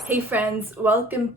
Hey friends, welcome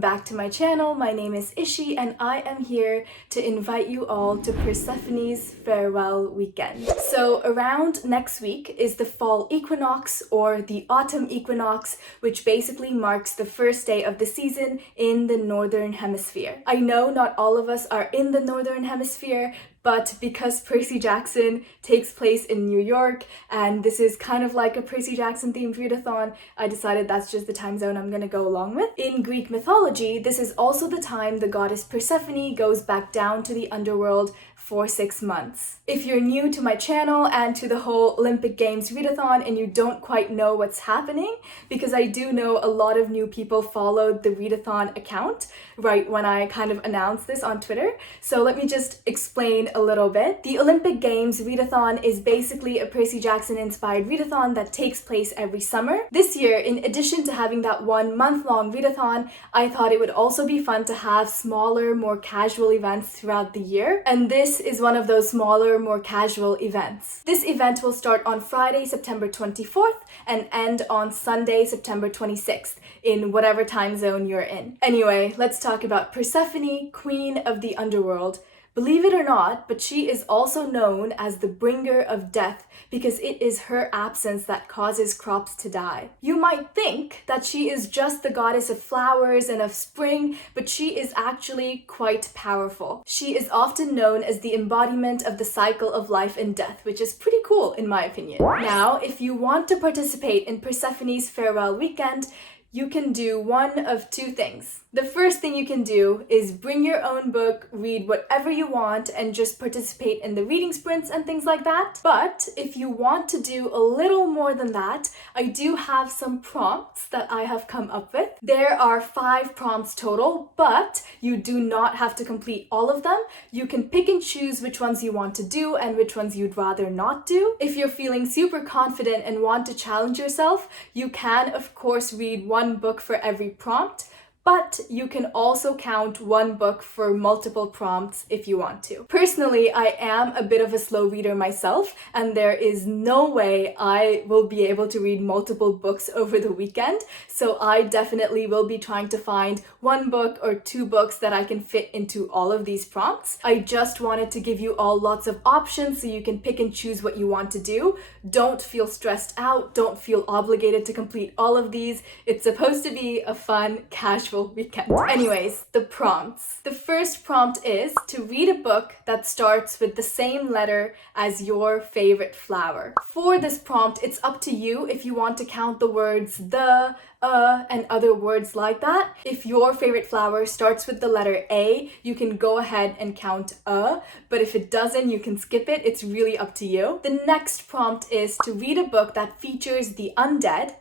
back to my channel. My name is Ishi and I am here to invite you all to Persephone's farewell weekend. So around next week is the fall equinox or the autumn equinox, which basically marks the first day of the season in the northern hemisphere. I know not all of us are in the northern hemisphere, but because Percy Jackson takes place in New York and this is kind of like a Percy Jackson themed readathon, I decided that's just the time zone I'm gonna go along with. In Greek mythology, this is also the time the goddess Persephone goes back down to the underworld for 6 months. If you're new to my channel and to the whole Olympic Games readathon and you don't quite know what's happening, because I do know a lot of new people followed the readathon account right when I kind of announced this on Twitter, so let me just explain a little bit. The Olympic Games readathon is basically a Percy Jackson inspired readathon that takes place every summer. This year, in addition to having that 1 month-long readathon, I thought it would also be fun to have smaller, more casual events throughout the year, and this is one of those smaller, more casual events. This event will start on Friday, September 24th and end on Sunday, September 26th, in whatever time zone you're in. Anyway, let's talk about Persephone, queen of the underworld. Believe it or not, but she is also known as the bringer of death because it is her absence that causes crops to die. You might think that she is just the goddess of flowers and of spring, but she is actually quite powerful. She is often known as the embodiment of the cycle of life and death, which is pretty cool in my opinion. Now, if you want to participate in Persephone's farewell weekend, you can do one of two things. The first thing you can do is bring your own book, read whatever you want, and just participate in the reading sprints and things like that. But if you want to do a little more than that, I do have some prompts that I have come up with. There are 5 prompts total, but you do not have to complete all of them. You can pick and choose which ones you want to do and which ones you'd rather not do. If you're feeling super confident and want to challenge yourself, you can, of course, read one book for every prompt, but you can also count one book for multiple prompts if you want to. Personally, I am a bit of a slow reader myself, and there is no way I will be able to read multiple books over the weekend, so I definitely will be trying to find one book or 2 books that I can fit into all of these prompts. I just wanted to give you all lots of options so you can pick and choose what you want to do. Don't feel stressed out, don't feel obligated to complete all of these. It's supposed to be a fun, casual weekend. Anyways, the prompts. The first prompt is to read a book that starts with the same letter as your favorite flower. For this prompt, it's up to you if you want to count the words the, and other words like that. If your favorite flower starts with the letter A, you can go ahead and count but if it doesn't, you can skip it. It's really up to you. The next prompt is to read a book that features the undead,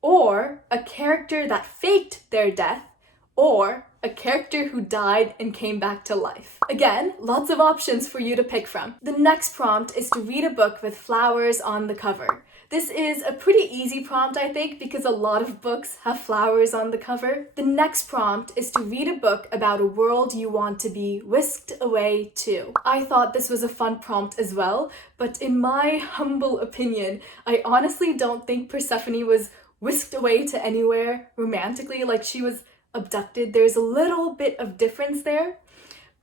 or a character that faked their death, or a character who died and came back to life. Again, lots of options for you to pick from. The next prompt is to read a book with flowers on the cover. This is a pretty easy prompt, I think, because a lot of books have flowers on the cover. The next prompt is to read a book about a world you want to be whisked away to. I thought this was a fun prompt as well, but in my humble opinion, I honestly don't think Persephone was whisked away to anywhere romantically, like she was abducted. There's a little bit of difference there,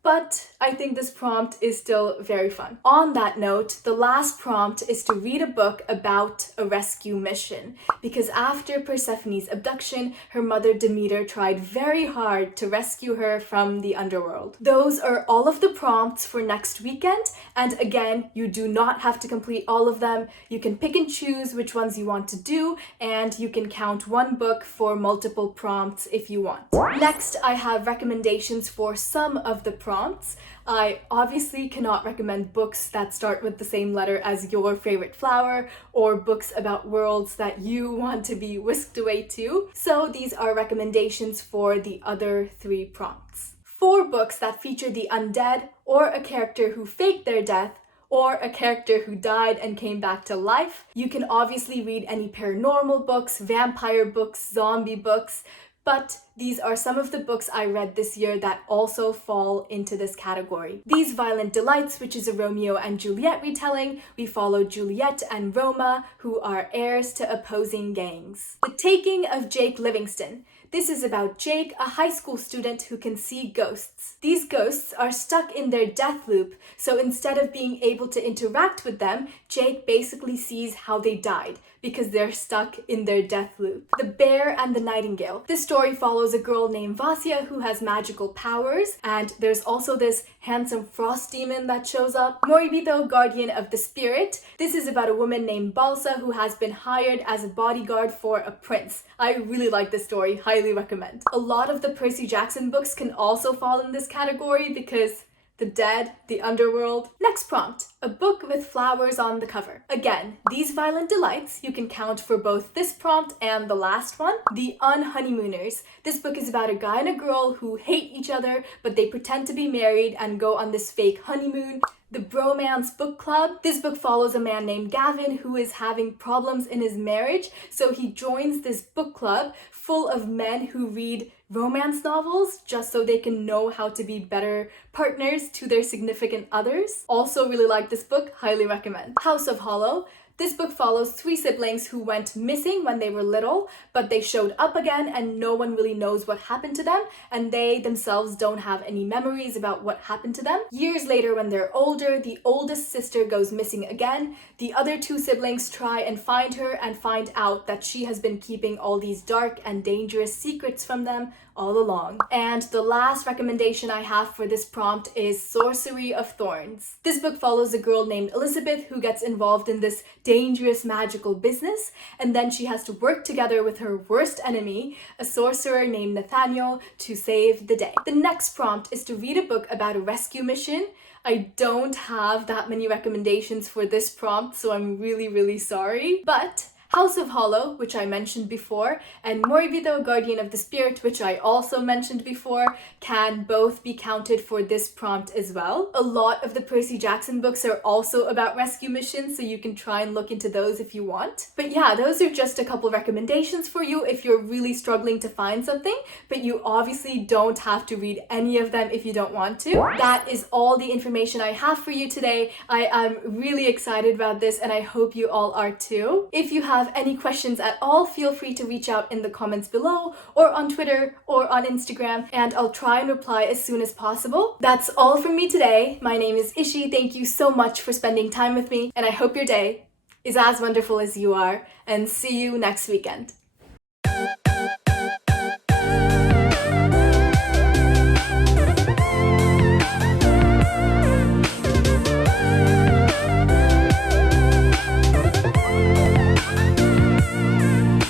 but I think this prompt is still very fun. On that note, the last prompt is to read a book about a rescue mission, because after Persephone's abduction, her mother Demeter tried very hard to rescue her from the underworld. Those are all of the prompts for next weekend, and again, you do not have to complete all of them. You can pick and choose which ones you want to do, and you can count one book for multiple prompts if you want. Next, I have recommendations for some of the prompts. I obviously cannot recommend books that start with the same letter as your favorite flower, or books about worlds that you want to be whisked away to, so these are recommendations for the other 3 prompts. For books that feature the undead, or a character who faked their death, or a character who died and came back to life, you can obviously read any paranormal books, vampire books, zombie books, but These are some of the books I read this year that also fall into this category. These Violent Delights, which is a Romeo and Juliet retelling, we follow Juliet and Roma, who are heirs to opposing gangs. The Taking of Jake Livingston. This is about Jake, a high school student who can see ghosts. These ghosts are stuck in their death loop, so instead of being able to interact with them, Jake basically sees how they died because they're stuck in their death loop. The Bear and the Nightingale. This story follows a girl named Vasya who has magical powers, and there's also this handsome frost demon that shows up. Moribito, Guardian of the Spirit. This is about a woman named Balsa who has been hired as a bodyguard for a prince. I really like this story, highly recommend. A lot of the Percy Jackson books can also fall in this category because the dead, the underworld. Next prompt, a book with flowers on the cover. Again, These Violent Delights, you can count for both this prompt and the last one. The Unhoneymooners. This book is about a guy and a girl who hate each other, but they pretend to be married and go on this fake honeymoon. The Bromance Book Club. This book follows a man named Gavin who is having problems in his marriage, so he joins this book club full of men who read romance novels just so they can know how to be better partners to their significant others. Also really like this book, highly recommend. House of Hollow. This book follows three siblings who went missing when they were little, but they showed up again and no one really knows what happened to them, and they themselves don't have any memories about what happened to them. Years later, when they're older, the oldest sister goes missing again. The other two siblings try and find her and find out that she has been keeping all these dark and dangerous secrets from them all along. And the last recommendation I have for this prompt is Sorcery of Thorns. This book follows a girl named Elizabeth who gets involved in this dangerous magical business, and then she has to work together with her worst enemy, a sorcerer named Nathaniel, to save the day. The next prompt is to read a book about a rescue mission. I don't have that many recommendations for this prompt, so I'm really sorry, but House of Hollow, which I mentioned before, and Moribito, Guardian of the Spirit, which I also mentioned before, can both be counted for this prompt as well. A lot of the Percy Jackson books are also about rescue missions, so you can try and look into those if you want. But yeah, those are just a couple recommendations for you if you're really struggling to find something, but you obviously don't have to read any of them if you don't want to. That is all the information I have for you today. I am really excited about this and I hope you all are too. If you have any questions at all, feel free to reach out in the comments below or on Twitter or on Instagram, and I'll try and reply as soon as possible. That's all from me today. My name is Ishi. Thank you so much for spending time with me, and I hope your day is as wonderful as you are, and see you next weekend.